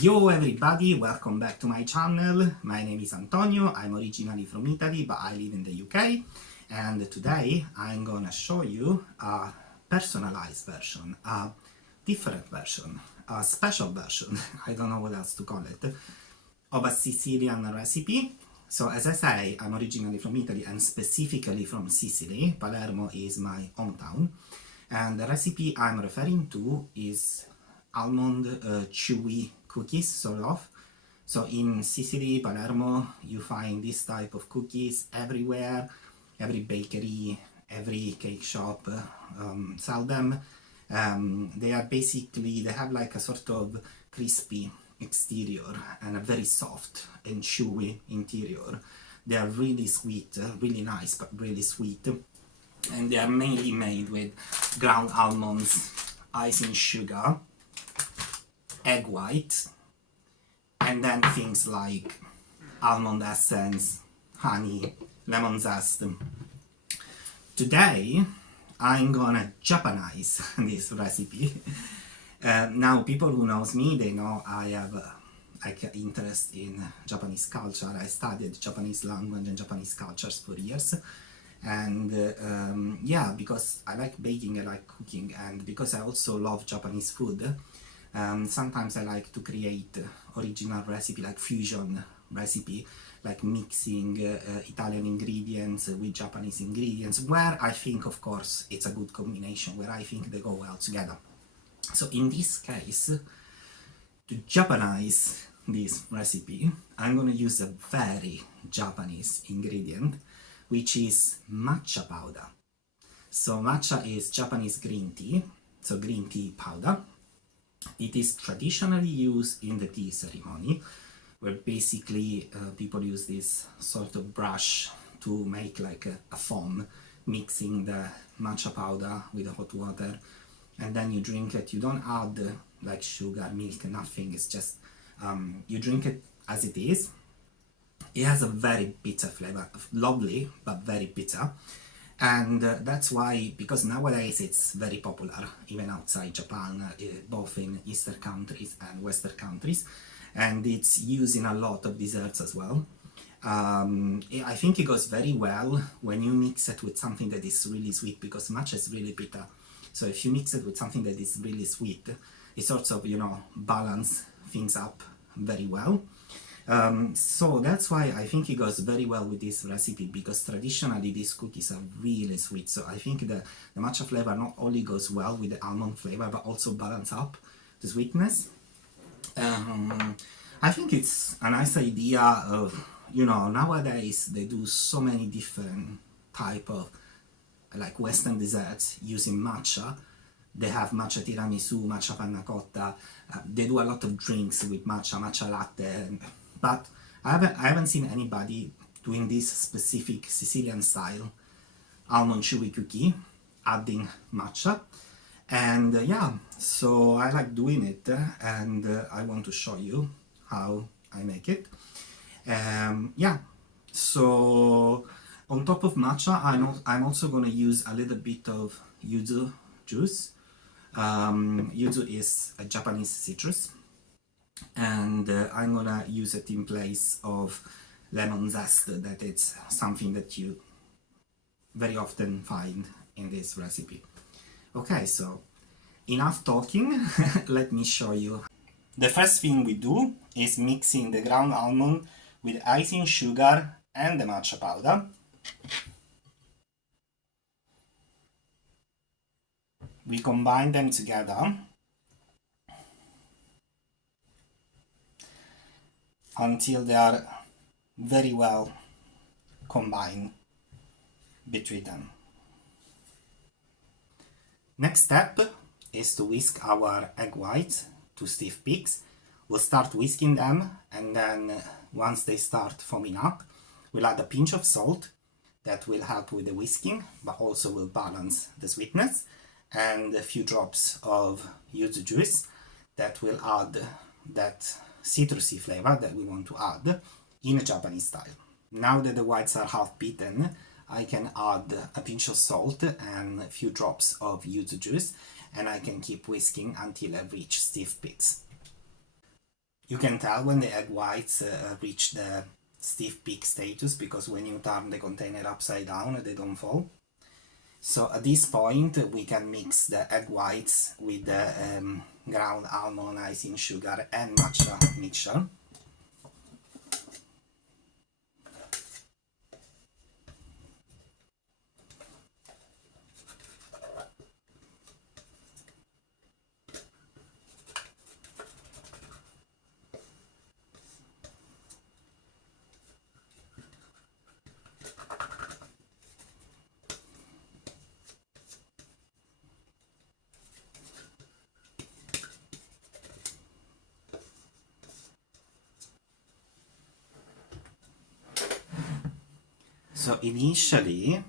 Yo everybody, welcome back to my channel. My name is Antonio, I'm originally from Italy but I live in the UK, and today I'm gonna show you a personalized version, a different version, a special version, I don't know what else to call it, of a Sicilian recipe. So as I say, I'm originally from Italy and specifically from Sicily. Palermo is my hometown, and the recipe I'm referring to is almond chewy cookies, sort of. So in Sicily, Palermo, you find this type of cookies everywhere. Every bakery, every cake shop sell them. They have like a sort of crispy exterior and a very soft and chewy interior. They are really sweet, really nice, but really sweet. And they are mainly made with ground almonds, icing sugar, egg white, and then things like almond essence, honey, lemon zest. Today I'm gonna Japanize this recipe. Now people who knows me, they know I have like interest in Japanese culture. I studied Japanese language and Japanese cultures for years, and yeah, because I like baking, I like cooking, and because I also love Japanese food, sometimes I like to create original recipe, like fusion recipe, like mixing Italian ingredients with Japanese ingredients, where I think, of course, it's a good combination, where I think they go well together. So in this case, to Japanize this recipe, I'm going to use a very Japanese ingredient, which is matcha powder. So matcha is Japanese green tea, so green tea powder. It is traditionally used in the tea ceremony, where basically people use this sort of brush to make like a foam, mixing the matcha powder with the hot water, and then you drink it. You don't add like sugar, milk, nothing. It's just you drink it as it is. It has a very bitter flavor, lovely but very bitter. And that's why, because nowadays it's very popular, even outside Japan, both in Eastern countries and Western countries, and it's used in a lot of desserts as well. I think it goes very well when you mix it with something that is really sweet, because matcha is really bitter. So if you mix it with something that is really sweet, it sort of, you know, balance things up very well. So that's why I think it goes very well with this recipe, because traditionally these cookies are really sweet. So I think the matcha flavor not only goes well with the almond flavor, but also balance up the sweetness. I think it's a nice idea of, you know, nowadays they do so many different type of like Western desserts using matcha. They have matcha tiramisu, matcha panna cotta. They do a lot of drinks with matcha latte. But I haven't seen anybody doing this specific Sicilian style almond chewy cookie, adding matcha. And yeah, so I like doing it, and I want to show you how I make it. Yeah, so on top of matcha, I'm also going to use a little bit of yuzu juice. Yuzu is a Japanese citrus, and I'm gonna use it in place of lemon zest. That it's something that you very often find in this recipe. Okay, so enough talking, let me show you. The first thing we do is mixing the ground almond with icing sugar and the matcha powder. We combine them together until they are very well combined between them. Next step is to whisk our egg whites to stiff peaks. We'll start whisking them, and then once they start foaming up, we'll add a pinch of salt. That will help with the whisking, but also will balance the sweetness, and a few drops of yuzu juice that will add that citrusy flavor that we want to add in a Japanese style. Now that the whites are half beaten, I can add a pinch of salt and a few drops of yuzu juice, and I can keep whisking until I reach stiff peaks. You can tell when the egg whites reach the stiff peak status, because when you turn the container upside down, they don't fall. So at this point, we can mix the egg whites with the ground almond, icing sugar and matcha mixture. So initially,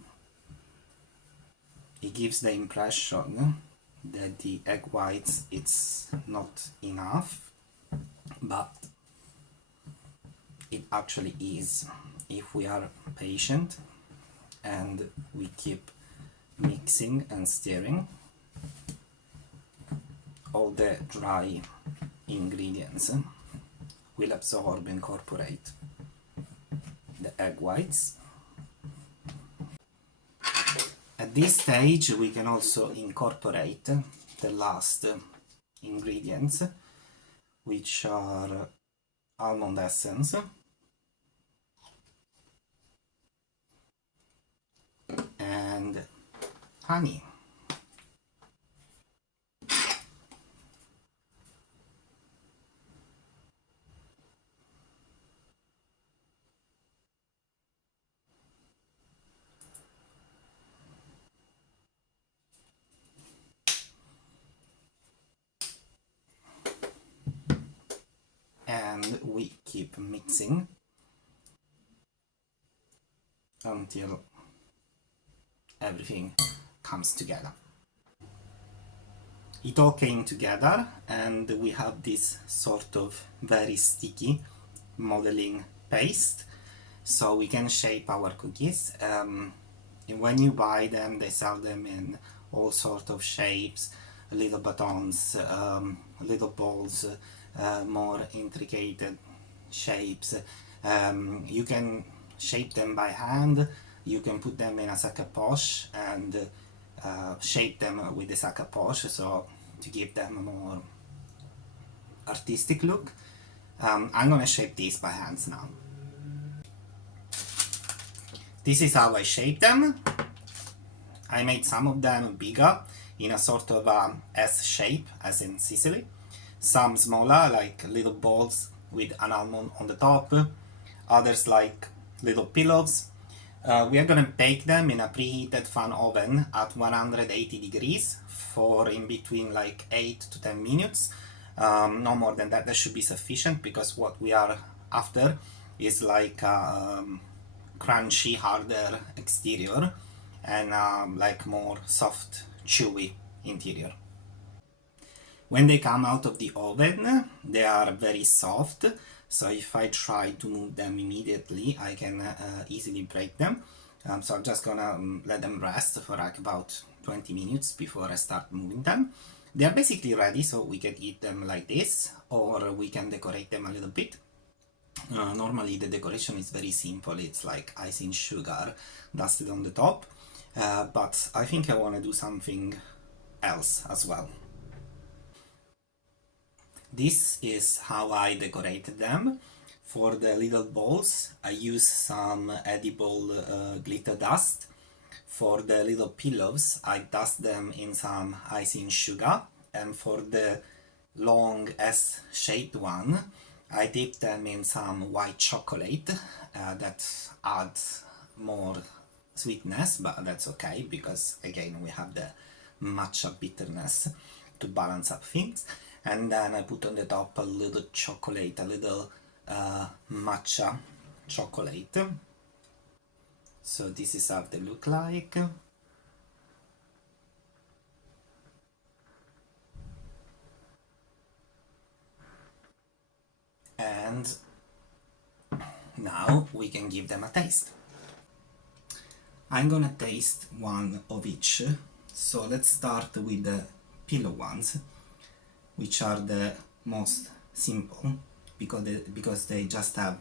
it gives the impression that the egg whites it's not enough, but it actually is if we are patient and we keep mixing and stirring. All the dry ingredients will absorb and incorporate the egg whites. At this stage, we can also incorporate the last ingredients, which are almond essence and honey. And we keep mixing until everything comes together. It all came together and we have this sort of very sticky modeling paste, so we can shape our cookies. And when you buy them, they sell them in all sorts of shapes, little batons, little balls, more intricate shapes. You can shape them by hand, you can put them in a sac à poche and shape them with the sac à poche, so to give them a more artistic look. I'm gonna shape these by hands now. This is how I shape them. I made some of them bigger in a sort of S shape, as in Sicily. Some smaller, like little balls with an almond on the top. Others like little pillows. We are gonna bake them in a preheated fan oven at 180 degrees for in between like 8 to 10 minutes. No more than that, that should be sufficient, because what we are after is like a crunchy, harder exterior and like more soft, chewy interior. When they come out of the oven, they are very soft, so if I try to move them immediately, I can easily break them. So I'm just gonna let them rest for like about 20 minutes before I start moving them. They are basically ready, so we can eat them like this, or we can decorate them a little bit. Normally the decoration is very simple, it's like icing sugar dusted on the top, but I think I want to do something else as well. This is how I decorated them. For the little balls, I use some edible glitter dust. For the little pillows, I dust them in some icing sugar. And for the long S-shaped one, I dip them in some white chocolate that adds more sweetness, but that's okay, because again we have the matcha bitterness to balance up things. And then I put on the top a little chocolate, a little matcha chocolate. So this is how they look like. And now we can give them a taste. I'm gonna taste one of each. So let's start with the pillow ones, which are the most simple, because they just have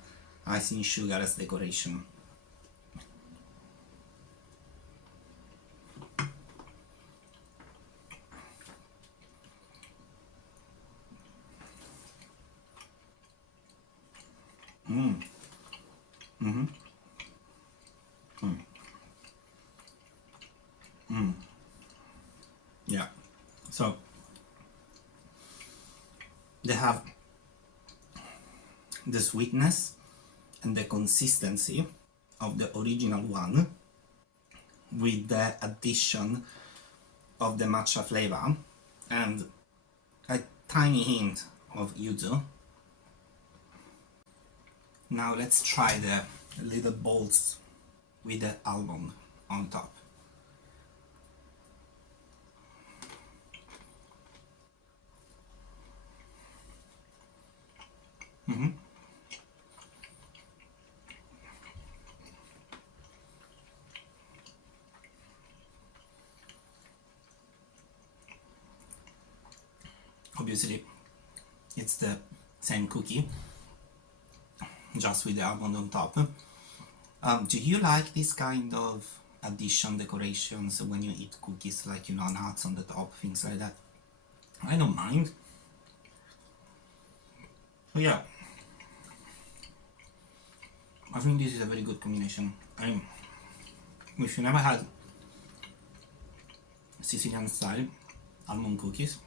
icing sugar as decoration. Yeah, so they have the sweetness and the consistency of the original one with the addition of the matcha flavor and a tiny hint of yuzu. Now let's try the little balls with the almond on top. Obviously, it's the same cookie, just with the almond on top. Do you like this kind of addition decorations when you eat cookies, like, you know, nuts on the top, things like that? I don't mind. So yeah, I think this is a very good combination. I mean, if you never had Sicilian style almond cookies,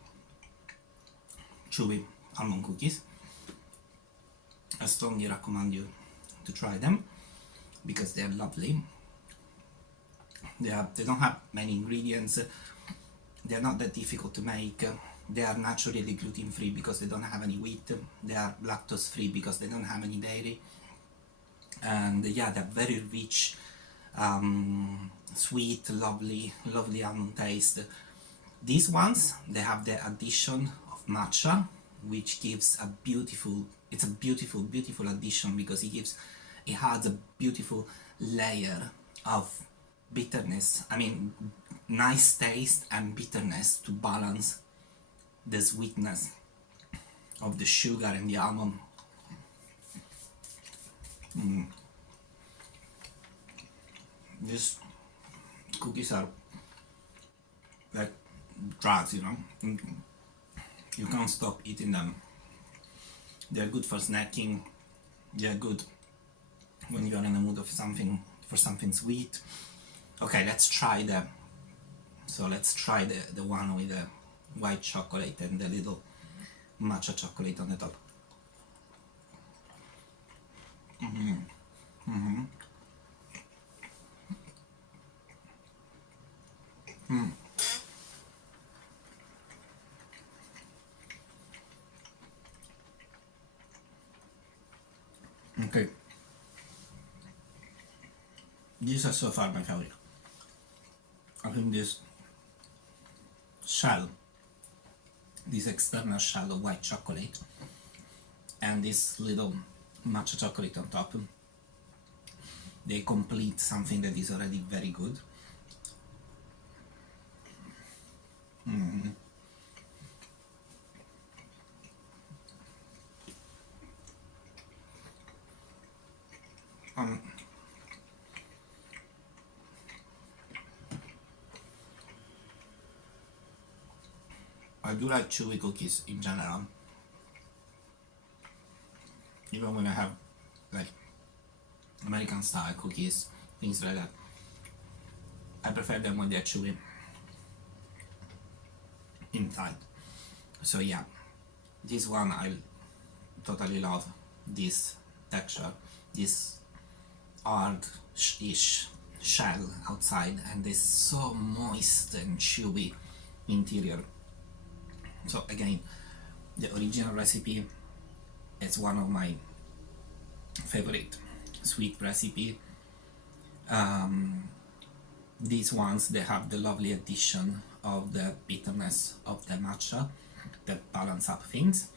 chewy almond cookies, I strongly recommend you to try them because they're lovely. They don't have many ingredients, they're not that difficult to make, they are naturally gluten free because they don't have any wheat, they are lactose free because they don't have any dairy, and yeah, they're very rich, sweet, lovely almond taste. These ones, they have the addition of matcha, which gives a beautiful addition because it adds a beautiful layer of bitterness. I mean, nice taste and bitterness to balance the sweetness of the sugar and the almond. These cookies are like drugs, you know. You can't stop eating them. They're good for snacking. They're good when you're in the mood of something sweet. Okay, let's try the one with the white chocolate and the little matcha chocolate on the top. Okay, these are so far my favorite. I think this shell, this external shell of white chocolate and this little matcha chocolate on top, they complete something that is already very good. I do like chewy cookies in general, even when I have like American style cookies, things like that. I prefer them when they're chewy inside. So yeah, this one I totally love this texture, this hard-ish shell outside and this so moist and chewy interior. So again, the original recipe is one of my favorite sweet recipe. These ones, they have the lovely addition of the bitterness of the matcha that balance up things.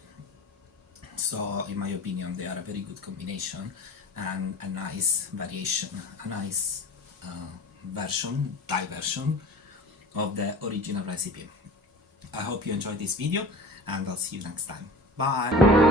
So in my opinion, they are a very good combination and a nice variation, a nice diversion of the original recipe. I hope you enjoyed this video and I'll see you next time. Bye!